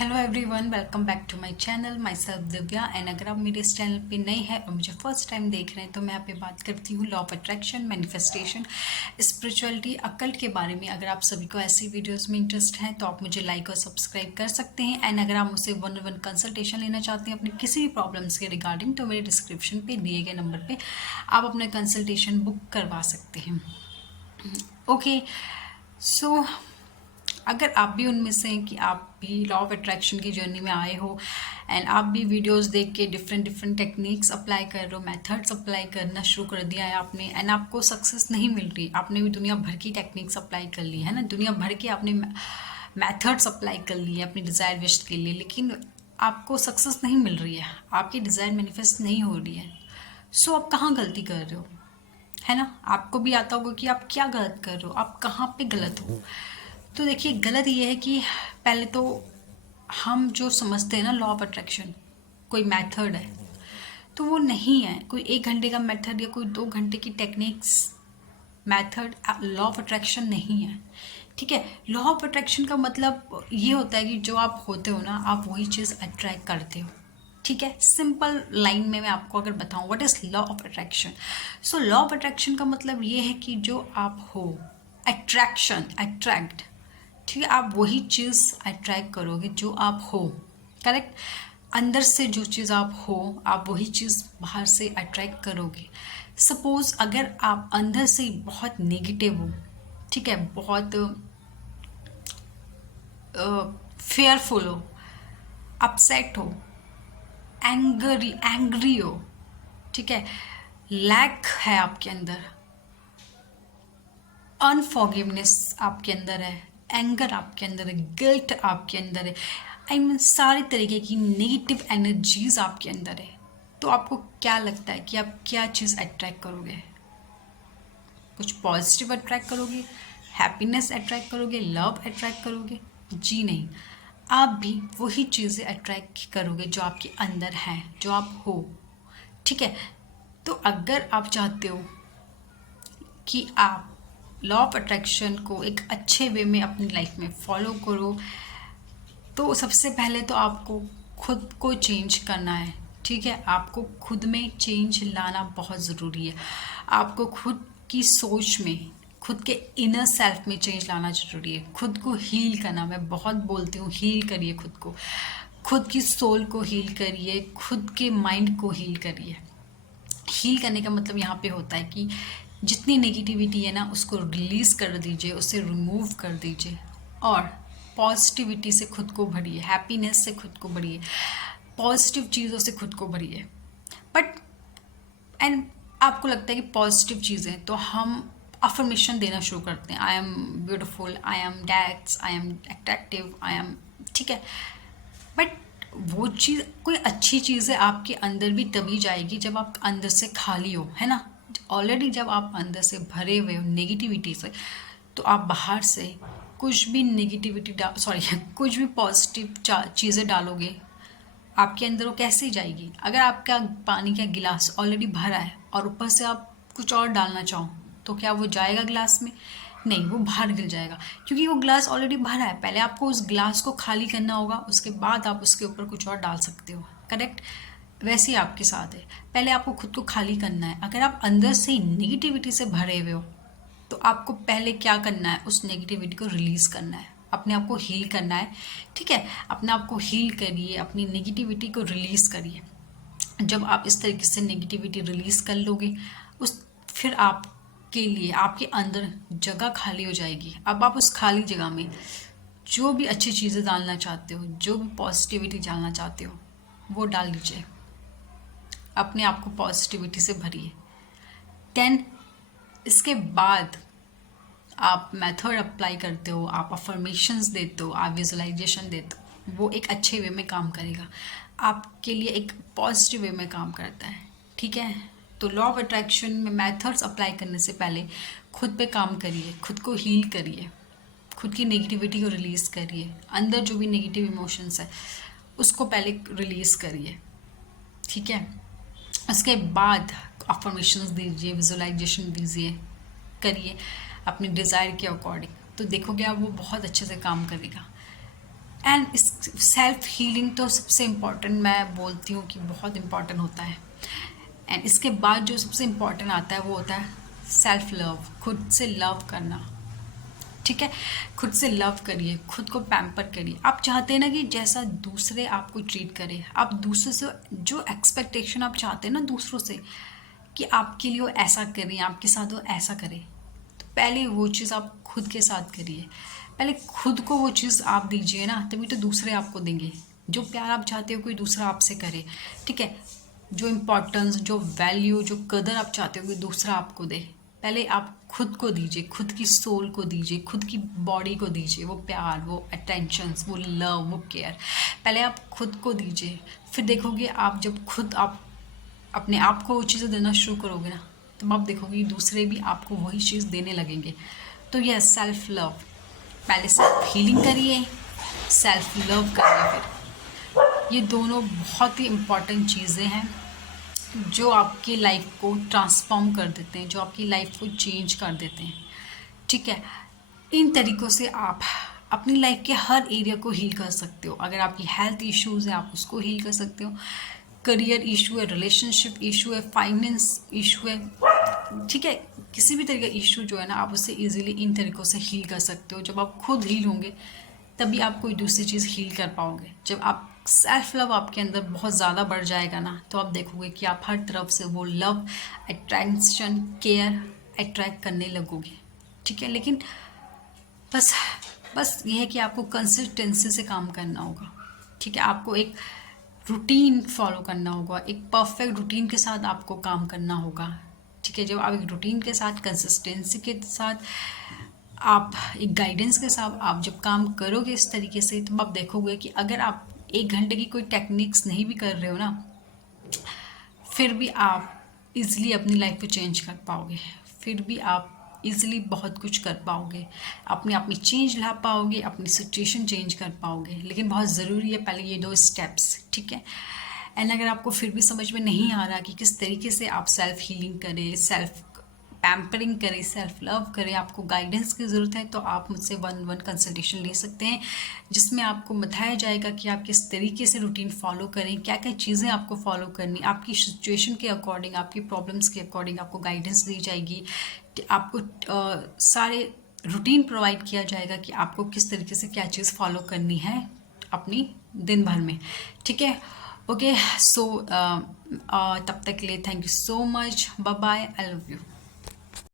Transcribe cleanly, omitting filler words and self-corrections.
Hello everyone, welcome back to my channel. Myself Divya. And अगर आप मेरे इस चैनल पे नए हैं और मुझे फर्स्ट टाइम देख रहे हैं तो मैं यहाँ पे बात करती हूँ law of attraction, manifestation, spirituality, occult के बारे में। अगर आप सभी को ऐसी वीडियोस में इंटरेस्ट है तो आप मुझे लाइक और सब्सक्राइब कर सकते हैं। एंड अगर आप मुझसे 1-on-1 कंसल्टेशन लेना चाहते हैं अपनी किसी भी प्रॉब्लम्स के रिगार्डिंग तो मेरे डिस्क्रिप्शन पे दिए गए नंबर पर आप अपना कंसल्टेशन बुक करवा सकते हैं। ओके, सो अगर आप भी उनमें से हैं कि आप भी लॉ ऑफ अट्रैक्शन की जर्नी में आए हो एंड आप भी वीडियोस देख के डिफरेंट डिफरेंट टेक्निक्स अप्लाई कर रहे हो, मेथड्स अप्लाई करना शुरू कर दिया है आपने एंड आपको सक्सेस नहीं मिल रही, आपने भी दुनिया भर की टेक्निक्स अप्लाई कर ली है ना, दुनिया भर के आपने मेथड्स अप्लाई कर ली है अपनी डिज़ायर विश के लिए, लेकिन आपको सक्सेस नहीं मिल रही है, आपकी डिज़ायर मैनिफेस्ट नहीं हो रही है। सो आप कहाँ गलती कर रहे हो, है ना? आपको भी आता होगा कि आप क्या गलत कर रहे हो, आप कहाँ पे गलत हो। तो देखिए, गलत ये है कि पहले तो हम जो समझते हैं ना लॉ ऑफ अट्रैक्शन कोई मेथड है, तो वो नहीं है। कोई 1 घंटे का मेथड या कोई 2 घंटे की techniques method law of attraction नहीं है। ठीक है, लॉ ऑफ अट्रैक्शन का मतलब ये होता है कि जो आप होते हो ना, आप वही चीज़ अट्रैक्ट करते हो। ठीक है, सिंपल लाइन में मैं आपको अगर बताऊं what is law of attraction. So law of attraction का मतलब ये है कि जो आप हो, अट्रैक्शन, अट्रैक्ट, ठीक है, आप वही चीज़ अट्रैक्ट करोगे जो आप हो। करेक्ट, अंदर से जो चीज़ आप हो आप वही चीज़ बाहर से अट्रैक्ट करोगे। सपोज अगर आप अंदर से बहुत नेगेटिव हो, ठीक है, बहुत फेयरफुल हो, अपसेट हो, एंग्री हो, ठीक है, लैक है आपके अंदर, अनफॉरगिवनेस आपके अंदर है, एंगर आपके अंदर है, गिल्ट आपके अंदर है, आई मीन सारी तरीके की नेगेटिव एनर्जीज आपके अंदर है, तो आपको क्या लगता है कि आप क्या चीज़ अट्रैक्ट करोगे? कुछ पॉजिटिव अट्रैक्ट करोगे, हैप्पीनेस अट्रैक्ट करोगे, लव अट्रैक्ट करोगे? जी नहीं, आप भी वही चीज़ें अट्रैक्ट करोगे जो आपके अंदर हैं, जो आप हो। ठीक है, तो अगर आप चाहते हो कि आप लॉ ऑफ अट्रैक्शन को एक अच्छे वे में अपनी लाइफ में फॉलो करो, तो सबसे पहले तो आपको खुद को चेंज करना है। ठीक है, आपको खुद में चेंज लाना बहुत ज़रूरी है। आपको खुद की सोच में, खुद के इनर सेल्फ में चेंज लाना ज़रूरी है। खुद को हील करना, मैं बहुत बोलती हूँ, हील करिए खुद को, खुद की सोल को हील करिए, खुद के माइंड को हील करिए। हील करने का मतलब यहाँ पे होता है कि जितनी नेगेटिविटी है ना उसको रिलीज़ कर दीजिए, उसे रिमूव कर दीजिए और पॉजिटिविटी से खुद को भरिए, हैप्पीनेस से खुद को भरिए, पॉजिटिव चीज़ों से खुद को भरिए। बट एंड आपको लगता है कि पॉजिटिव चीज़ें, तो हम अफर्मेशन देना शुरू करते हैं, I am beautiful, I am that's, I am attractive, I am, ठीक है, बट वो चीज़, कोई अच्छी चीज़ है आपके अंदर भी तभी जाएगी जब आप अंदर से खाली हो, है ना? ऑलरेडी जब आप अंदर से भरे हुए हो नेगेटिविटी से, तो आप बाहर से कुछ भी नेगेटिविटी कुछ भी पॉजिटिव चीज़ें डालोगे आपके अंदर, वो कैसे जाएगी? अगर आपका पानी का गिलास ऑलरेडी भरा है और ऊपर से आप कुछ और डालना चाहो तो क्या वो जाएगा गिलास में? नहीं, वो बाहर गिर जाएगा, क्योंकि वो ग्लास ऑलरेडी भरा है। पहले आपको उस ग्लास को खाली करना होगा, उसके बाद आप उसके ऊपर कुछ और डाल सकते हो। करेक्ट, वैसे ही आपके साथ है, पहले आपको खुद को खाली करना है। अगर आप अंदर से नेगेटिविटी से भरे हुए हो तो आपको पहले क्या करना है? उस नेगेटिविटी को रिलीज़ करना है, अपने आप को हील करना है। ठीक है, अपने आप को हील करिए, अपनी नेगेटिविटी को रिलीज़ करिए। जब आप इस तरीके से नेगेटिविटी रिलीज़ कर लोगे, उस फिर आपके लिए आपके अंदर जगह खाली हो जाएगी। अब आप उस खाली जगह में जो भी अच्छी चीज़ें डालना चाहते हो, जो भी पॉजिटिविटी डालना चाहते हो, वो डाल दीजिए, अपने आप को पॉजिटिविटी से भरिए। देन इसके बाद आप मेथड अप्लाई करते हो, आप अफर्मेशंस देते हो, आप विजुअलाइजेशन देते हो, वो एक अच्छे वे में काम करेगा, आपके लिए एक पॉजिटिव वे में काम करता है। ठीक है, तो लॉ ऑफ अट्रैक्शन में मेथड्स अप्लाई करने से पहले खुद पे काम करिए, खुद को हील करिए, खुद की नेगेटिविटी को रिलीज़ करिए, अंदर जो भी नेगेटिव इमोशंस है उसको पहले रिलीज़ करिए। ठीक है, उसके बाद अफर्मेशंस दीजिए, विजुअलाइजेशन दीजिए, करिए अपने डिज़ायर के अकॉर्डिंग, तो देखोगे आप वो बहुत अच्छे से काम करेगा। एंड इस सेल्फ हीलिंग तो सबसे इम्पॉर्टेंट मैं बोलती हूँ कि बहुत इम्पॉर्टेंट होता है। एंड इसके बाद जो सबसे इम्पॉर्टेंट आता है वो होता है सेल्फ लव, खुद से लव करना। ठीक है, खुद से लव करिए, खुद को पैम्पर करिए। आप चाहते हैं ना कि जैसा दूसरे आपको ट्रीट करे, आप दूसरों से जो एक्सपेक्टेशन आप चाहते हैं ना दूसरों से कि आपके लिए वो ऐसा करें, आपके साथ वो ऐसा करे, तो पहले वो चीज़ आप खुद के साथ करिए। पहले खुद को वो चीज़ आप दीजिए ना, तभी तो दूसरे आपको देंगे। जो प्यार आप चाहते हो कोई दूसरा आपसे करे, ठीक है। जो इम्पोर्टेंस, जो वैल्यू, जो कदर आप चाहते हो कि दूसरा आपको दे, पहले आप खुद को दीजिए, खुद की सोल को दीजिए, खुद की बॉडी को दीजिए वो प्यार, वो अटेंशंस, वो लव, वो केयर। पहले आप खुद को दीजिए, फिर देखोगे आप जब खुद आप अपने आप को वो चीज़ें देना शुरू करोगे ना, तब आप देखोगे दूसरे भी आपको वही चीज़ देने लगेंगे। तो यह सेल्फ लव, पहले सेल्फ हीलिंग करिए, सेल्फ लव करिए। फिर ये दोनों बहुत ही इम्पॉर्टेंट चीज़ें हैं जो आपकी लाइफ को ट्रांसफॉर्म कर देते हैं, जो आपकी लाइफ को चेंज कर देते हैं। ठीक है, इन तरीक़ों से आप अपनी लाइफ के हर एरिया को हील कर सकते हो। अगर आपकी हेल्थ इश्यूज़ है आप उसको हील कर सकते हो, करियर इशू है, रिलेशनशिप इशू है, फाइनेंस इशू है, ठीक है, किसी भी तरह का इशू जो है ना आप उससे इजीली इन तरीक़ों से हील कर सकते हो। जब आप खुद हील होंगे तभी आप कोई दूसरी चीज़ हील कर पाओगे। जब आप सेल्फ लव आपके अंदर बहुत ज़्यादा बढ़ जाएगा ना, तो आप देखोगे कि आप हर तरफ से वो लव, अट्रैक्शन, केयर अट्रैक्ट करने लगोगे। ठीक है, लेकिन बस बस ये है कि आपको कंसिस्टेंसी से काम करना होगा। ठीक है, आपको एक रूटीन फॉलो करना होगा, एक परफेक्ट रूटीन के साथ आपको काम करना होगा। ठीक है, जब आप एक रूटीन के साथ, कंसिस्टेंसी के साथ, आप एक गाइडेंस के साथ आप जब काम करोगे इस तरीके से, तो आप देखोगे कि अगर आप 1 घंटे की कोई टेक्निक्स नहीं भी कर रहे हो ना, फिर भी आप इजीली अपनी लाइफ को चेंज कर पाओगे, फिर भी आप इजीली बहुत कुछ कर पाओगे, अपने आप में चेंज ला पाओगे, अपनी सिचुएशन चेंज कर पाओगे। लेकिन बहुत ज़रूरी है पहले ये 2 स्टेप्स। ठीक है, एंड अगर आपको फिर भी समझ में नहीं आ रहा कि किस तरीके से आप सेल्फ हीलिंग करें, सेल्फ पैम्परिंग करें, सेल्फ लव करें, आपको गाइडेंस की ज़रूरत है, तो आप मुझसे 1-1 कंसल्टेशन ले सकते हैं, जिसमें आपको बताया जाएगा कि आप किस तरीके से रूटीन फॉलो करें, क्या क्या चीज़ें आपको फॉलो करनी, आपकी सिचुएशन के अकॉर्डिंग, आपकी प्रॉब्लम्स के अकॉर्डिंग आपको गाइडेंस दी जाएगी। आपको सारे रूटीन प्रोवाइड किया जाएगा कि आपको किस तरीके से क्या चीज़ फॉलो करनी है अपनी दिन भर में। ठीक है, ओके, सो तब तक के लिए thank you so much, bye bye, I love you.